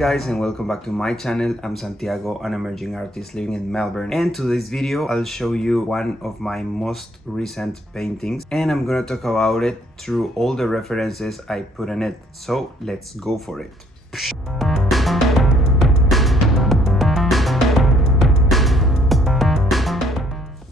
guys, and welcome back to my channel. I'm Santiago, an emerging artist living in Melbourne, and today's video I'll show you one of my most recent paintings and I'm gonna talk about it through all the references I put in it. So let's go for it.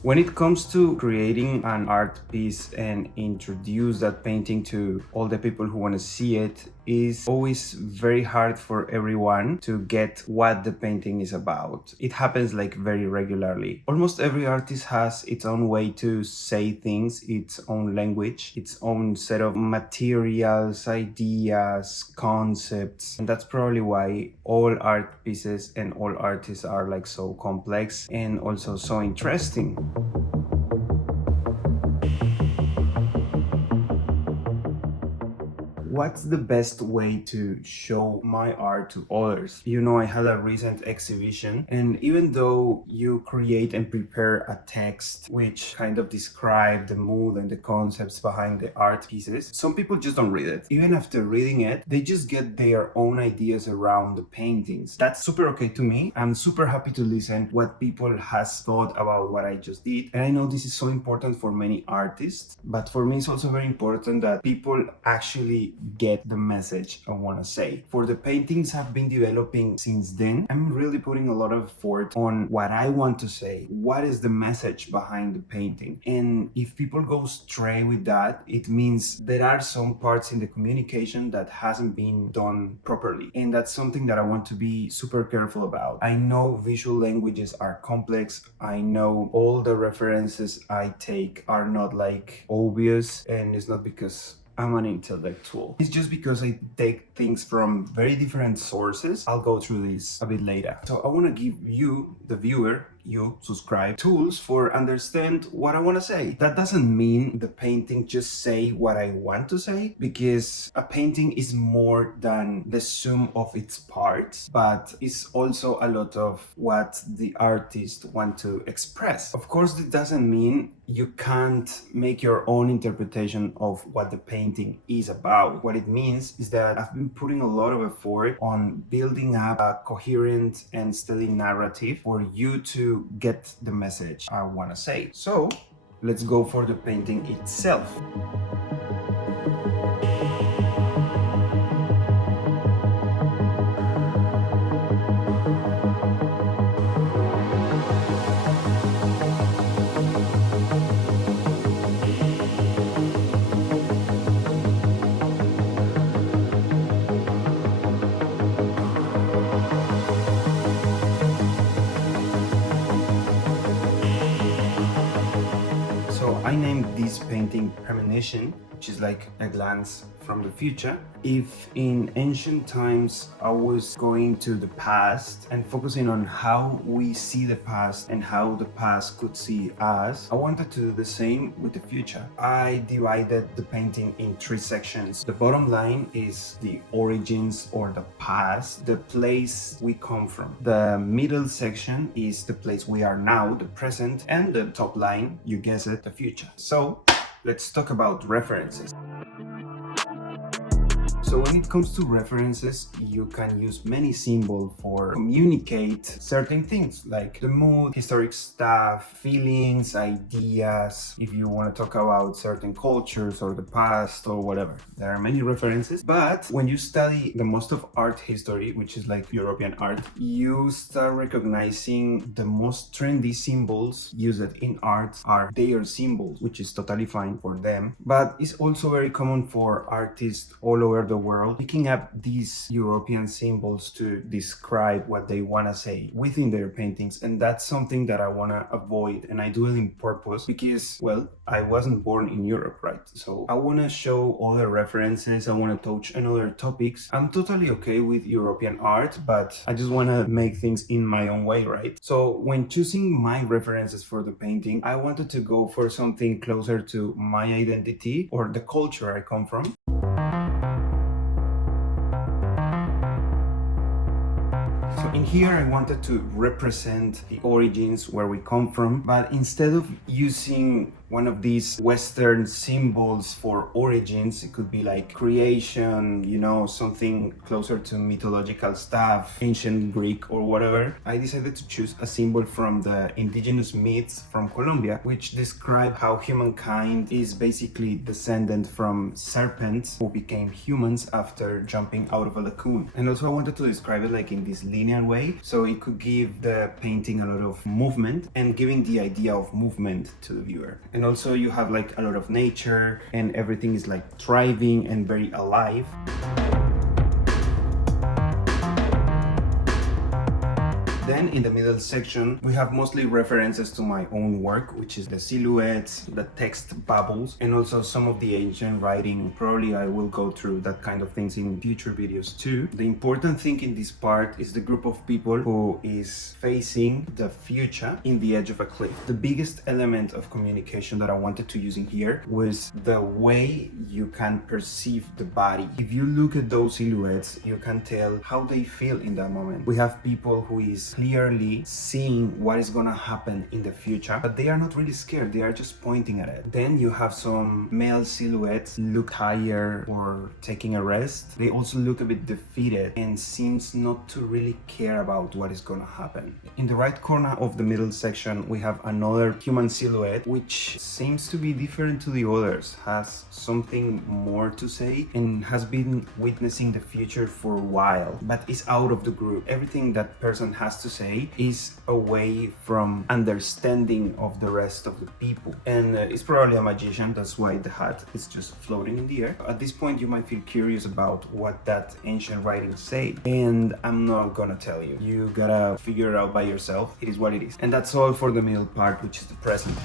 When it comes to creating an art piece and introduce that painting to all the people who want to see it, is always very hard for everyone to get what the painting is about. It happens like very regularly. Almost every artist has its own way to say things, its own language, its own set of materials, ideas, concepts. And that's probably why all art pieces and all artists are like so complex and also so interesting. What's the best way to show my art to others? You know, I had a recent exhibition, and even though you create and prepare a text which kind of describe the mood and the concepts behind the art pieces, some people just don't read it. Even after reading it, they just get their own ideas around the paintings. That's super okay to me. I'm super happy to listen what people has thought about what I just did. And I know this is so important for many artists, but for me it's also very important that people actually get the message I want to say. For the paintings I've been developing since then, I'm really putting a lot of effort on what I want to say. What is the message behind the painting? And if people go stray with that, it means there are some parts in the communication that hasn't been done properly. And that's something that I want to be super careful about. I know visual languages are complex. I know all the references I take are not like obvious, and it's not because I'm an intellectual. It's just because I take things from very different sources. I'll go through this a bit later. So I want to give you, the viewer, you subscribe, tools for understand what I want to say. That doesn't mean the painting just say what I want to say, because a painting is more than the sum of its parts, but it's also a lot of what the artist want to express. Of course, it doesn't mean you can't make your own interpretation of what the painting is about. What it means is that I've been putting a lot of effort on building up a coherent and steady narrative for you to get the message I want to say. So let's go for the painting itself. I named this painting Premonition, which is like a glance from the future. If in ancient times I was going to the past and focusing on how we see the past and how the past could see us, I wanted to do the same with the future. I divided the painting in three sections. The bottom line is the origins or the past, the place we come from. The middle section is the place we are now, the present, and the top line, you guess it, the future. So let's talk about references. So when it comes to references, you can use many symbols for communicate certain things like the mood, historic stuff, feelings, ideas, if you want to talk about certain cultures or the past or whatever. There are many references, but when you study the most of art history, which is like European art, you start recognizing the most trendy symbols used in art are their symbols, which is totally fine for them, but it's also very common for artists all over the world picking up these European symbols to describe what they want to say within their paintings. And that's something that I want to avoid, and I do it in purpose because, well, I wasn't born in Europe, right? So I want to show other references, I want to touch on other topics. I'm totally okay with European art, but I just want to make things in my own way, right? So when choosing my references for the painting, I wanted to go for something closer to my identity or the culture I come from. So in here I wanted to represent the origins, where we come from, but instead of using one of these Western symbols for origins. It could be like creation, something closer to mythological stuff, ancient Greek or whatever. I decided to choose a symbol from the indigenous myths from Colombia, which describe how humankind is basically descended from serpents who became humans after jumping out of a lagoon. And also I wanted to describe it like in this linear way, so it could give the painting a lot of movement and giving the idea of movement to the viewer. And also you have like a lot of nature and everything is like thriving and very alive. Then in the middle section, we have mostly references to my own work, which is the silhouettes, the text bubbles, and also some of the ancient writing. Probably I will go through that kind of things in future videos too. The important thing in this part is the group of people who is facing the future in the edge of a cliff. The biggest element of communication that I wanted to use in here was the way you can perceive the body. If you look at those silhouettes, you can tell how they feel in that moment. We have people who is clearly seeing what is gonna happen in the future, but they are not really scared, they are just pointing at it. Then you have some male silhouettes look tired or taking a rest. They also look a bit defeated and seems not to really care about what is gonna happen. In the right corner of the middle section, we have another human silhouette, which seems to be different to the others, has something more to say and has been witnessing the future for a while, but is out of the group. Everything that person has to say is away from understanding of the rest of the people, and it's probably a magician. That's why the hat is just floating in the air. At this point you might feel curious about what that ancient writings say, and I'm not gonna tell you. You gotta figure it out by yourself. It is what it is. And that's all for the middle part, which is the present.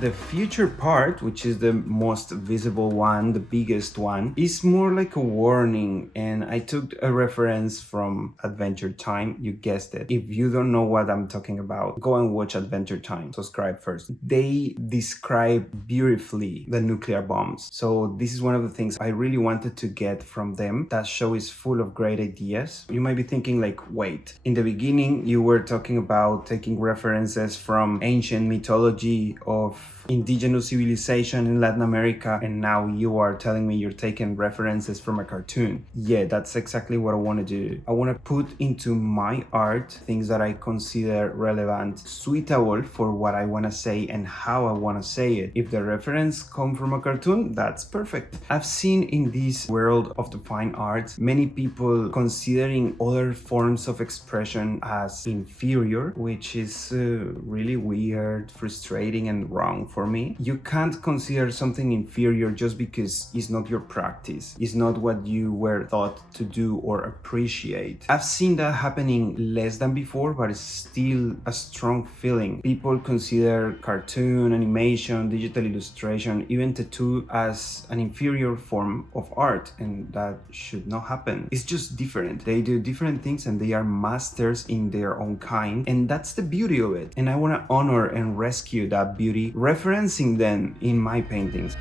The future part, which is the most visible one, the biggest one, is more like a warning, and I took a reference from Adventure Time. You guessed it. If you don't know what I'm talking about, go and watch Adventure Time. Subscribe first. They describe beautifully the nuclear bombs. So this is one of the things I really wanted to get from them. That show is full of great ideas. You might be thinking like, wait, in the beginning you were talking about taking references from ancient mythology of indigenous civilization in Latin America, and now you are telling me you're taking references from a cartoon. Yeah, that's exactly what I want to do. I want to put into my art things that I consider relevant, suitable for what I want to say and how I want to say it. If the reference come from a cartoon, that's perfect. I've seen in this world of the fine arts many people considering other forms of expression as inferior, which is really weird, frustrating, and wrong for me. You can't consider something inferior just because it's not your practice, it's not what you were taught to do or appreciate. I've seen that happening less than before, but it's still a strong feeling. People consider cartoon, animation, digital illustration, even tattoo as an inferior form of art, and that should not happen. It's just different. They do different things and they are masters in their own kind, and that's the beauty of it. And I want to honor and rescue that beauty, referencing them in my paintings.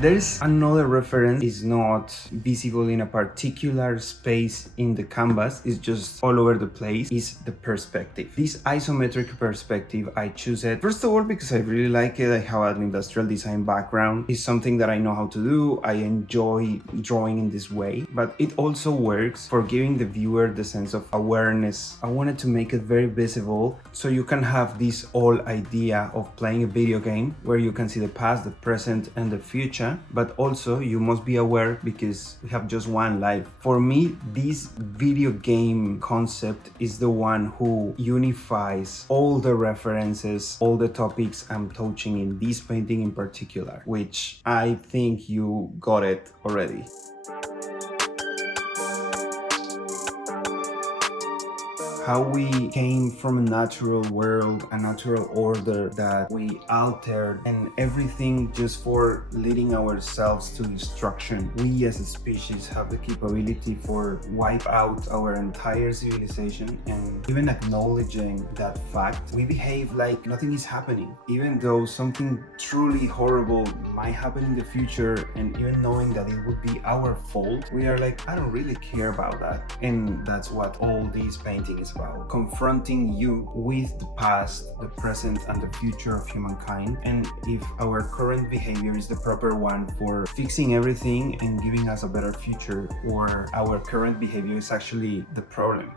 There's another reference, is not visible in a particular space in the canvas, it's just all over the place, is the perspective. This isometric perspective, I choose it first of all because I really like it. I have an industrial design background. It's something that I know how to do. I enjoy drawing in this way, but it also works for giving the viewer the sense of awareness. I wanted to make it very visible so you can have this whole idea of playing a video game where you can see the past, the present, and the future. But also you must be aware because we have just one life. For me, this video game concept is the one who unifies all the references, all the topics I'm touching in this painting in particular, which I think you got it already. how we came from a natural world, a natural order that we altered, and everything just for leading ourselves to destruction. We as a species have the capability for wipe out our entire civilization, and even acknowledging that fact, we behave like nothing is happening, even though something truly horrible might happen in the future, and even knowing that it would be our fault, we are like, I don't really care about that. And that's what all this painting is about, confronting you with the past, the present, and the future of humankind, and if our current behavior is the proper one for fixing everything and giving us a better future, or our current behavior is actually the problem.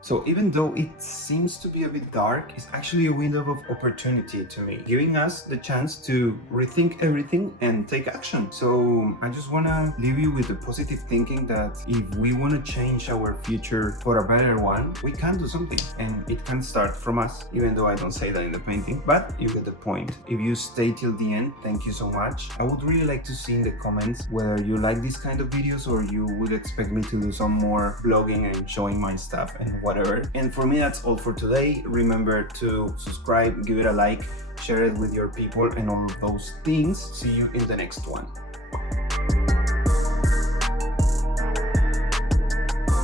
So even though it seems to be a bit dark, it's actually a window of opportunity to me, giving us the chance to rethink everything and take action. So I just want to leave you with the positive thinking that if we want to change our future for a better one, we can do something, and it can start from us, even though I don't say that in the painting, but you get the point. If you stay till the end, thank you so much. I would really like to see in the comments whether you like this kind of videos or you would expect me to do some more vlogging and showing my stuff and whatever. And for me, that's all for today. Remember to subscribe, give it a like, share it with your people, and all of those things. See you in the next one.